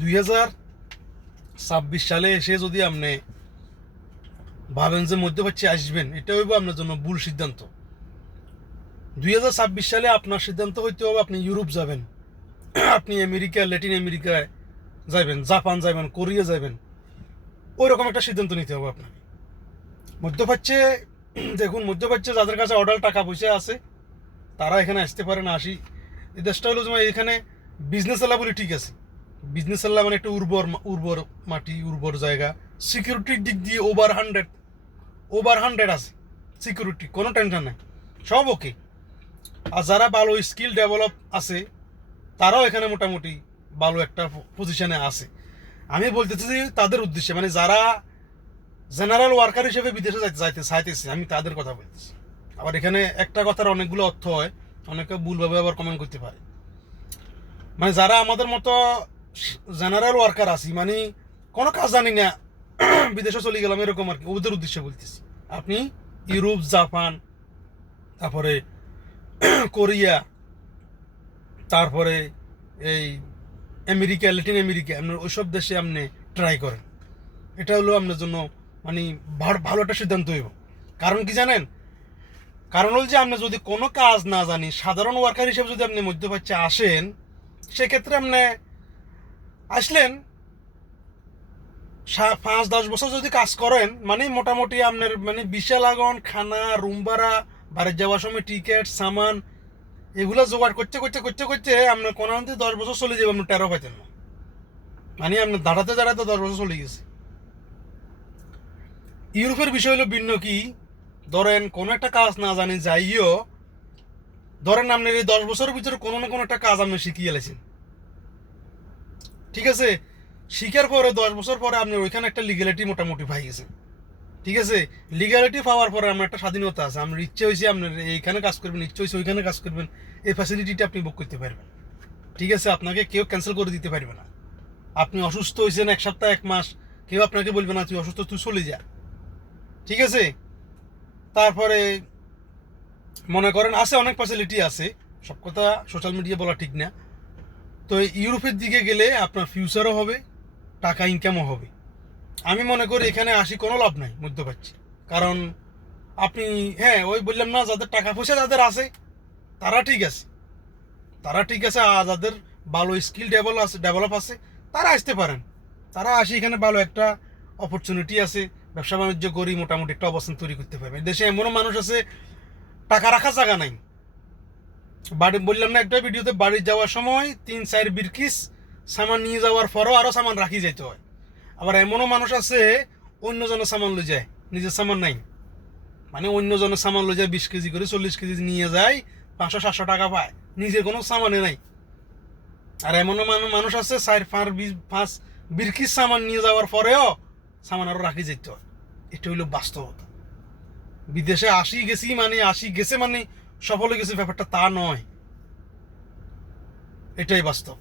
2026 সালে এসে যদি আপনি ভাবেন যে মধ্যপ্রাচ্যে আসবেন, এটা হইব আপনার জন্য ভুল সিদ্ধান্ত। 2026 সালে আপনার সিদ্ধান্ত হইতে হবে আপনি ইউরোপ যাবেন, আপনি আমেরিকা, ল্যাটিন আমেরিকায় যাবেন, জাপান যাবেন, কোরিয়া যাবেন। ওই রকম একটা সিদ্ধান্ত নিতে হবে আপনাকে। মধ্যপ্রাচ্যে দেখুন, মধ্যপ্রাচ্যে যাদের কাছে অর্ডার টাকা পয়সা আছে তারা এখানে আসতে পারে না। আসি এই দেশটা হলো যে এখানে বিজনেস আল্লাহ বলে ঠিক আছে, বিজনেস আল্লাহ মানে একটা উর্বর মাটি, উর্বর জায়গা, সিকিউরিটির দিক দিয়ে ওভার 100 আছে সিকিউরিটি, কোনো টেনশন নাই, সব ওকে। আর যারা ভালো স্কিল ডেভেলপ আছে তারাও এখানে মোটামুটি ভালো একটা পজিশনে আছে। আমি বলতেছি যে তাদের উদ্দেশ্যে, মানে যারা জেনারেল ওয়ার্কার হিসেবে বিদেশে যাইতে চাইতেছে, আমি তাদের কথা বলতেছি। আবার এখানে একটা কথার অনেকগুলো অর্থ হয়, অনেকে ভুলভাবে আবার কমেন্ট করতে পারে। মানে যারা আমাদের মতো জেনারেল ওয়ার্কার আছি, মানে কোনো কাজ জানি না, বিদেশে চলে গেলাম এরকম আর কি, ওদের উদ্দেশ্যে বলতেছি। আপনি ইউরোপ, জাপান, তারপরে কোরিয়া, তারপরে এই আমেরিকা, ল্যাটিন আমেরিকা, আপনার ওইসব দেশে আপনি ট্রাই করেন। এটা হলো আপনার জন্য মানে ভালো একটা সিদ্ধান্ত হইব। কারণ কি জানেন? কারণ হল যে আপনি যদি কোনো কাজ না জানি, সাধারণ ওয়ার্কার হিসেবে যদি আপনি মধ্যপ্রাচ্যে আসেন, সেক্ষেত্রে আপনি আসলেন 5-10 বছর যদি কাজ করেন, মানে মোটামুটি আপনার মানে বিশা লাগন, খানা, রুম ভাড়া, বাড়ি যাওয়ার সময় টিকিট, সামান, এগুলো জোগাড় করতে করতে করতে করতে আপনার কোনো 10 বছর চলে যাবে, আপনি টেরো পাইতেন না। মানে আপনার দাঁড়াতে দাঁড়াতে 10 বছর চলে গেছে। ইউরোপের বিষয় হলো ভিন্ন। কি ধরেন কোনো একটা কাজ না জানি যাইও, ধরেন আপনার এই 10 বছরের ভিতরে কোনো না কোনো একটা কাজ আপনি শিখিয়ে এলেছেন, ঠিক আছে? শিখার পরে 10 বছর পরে আপনার ওইখানে একটা লিগ্যালিটি মোটামুটি পাই গেছে, ঠিক আছে? লিগ্যালিটি পাওয়ার পরে আপনার একটা স্বাধীনতা আছে, আপনার ইচ্ছে হয়েছে আপনার এইখানে কাজ করবেন, ইচ্ছে হয়েছে ওইখানে কাজ করবেন, এই ফ্যাসিলিটিটা আপনি বুক করতে পারবেন, ঠিক আছে? আপনাকে কেউ ক্যান্সেল করে দিতে পারবে না। আপনি অসুস্থ হয়েছেন 1 সপ্তাহ 1 মাস, কেউ আপনাকে বলবে না তুই অসুস্থ, তুই চলে যা, ঠিক আছে? তারপরে মনে করেন আছে অনেক ফ্যাসিলিটি আছে, সব কথা সোশ্যাল মিডিয়া বলা ঠিক না। তো ইউরোপের দিকে গেলে আপনার ফিউচারও হবে, টাকা ইনকামও হবে। আমি মনে করি এখানে আসি কোনো লাভ নাই মধ্যপ্রাচ্যে। কারণ আপনি, হ্যাঁ ওই বললাম না, যাদের টাকা পয়সা যাদের আছে তারা ঠিক আছে, তারা ঠিক আছে। আর যাদের ভালো স্কিল ডেভেলপ আছে তারা আসতে পারেন, তারা আসি, এখানে ভালো একটা অপরচুনিটি আছে, ব্যবসা বাণিজ্য করি, মোটামুটি একটা অবস্থান তৈরি করতে পারবেন। দেশে এমনও মানুষ আছে টাকা রাখার জায়গা নাই, বাড়ি বললাম না একটা ভিডিওতে, বাড়ি যাওয়ার সময় 3-4 বিরকিস সামান নিয়ে যাওয়ার পরও আরও সামান রাখি যাইতে হয়। আবার এমনও মানুষ আছে অন্যজনের সামান লই যায়, নিজের সামান নাই, মানে অন্যজনের সামান লই যায় 20 কেজি করে, 40 কেজি নিয়ে যায়, 500-700 টাকা পায়, নিজের কোনো সামানে নাই। আর এমনও মানুষ আছে 4-5 বিরকিস সামান নিয়ে যাওয়ার পরেও সামান আরও রাখি যেতে হয়। এটা হইল বাস্তবতা। বিদেশে আসি গেছে মানে সফল হয়ে গেছে, ব্যাপারটা তা নয়, এটাই বাস্তব।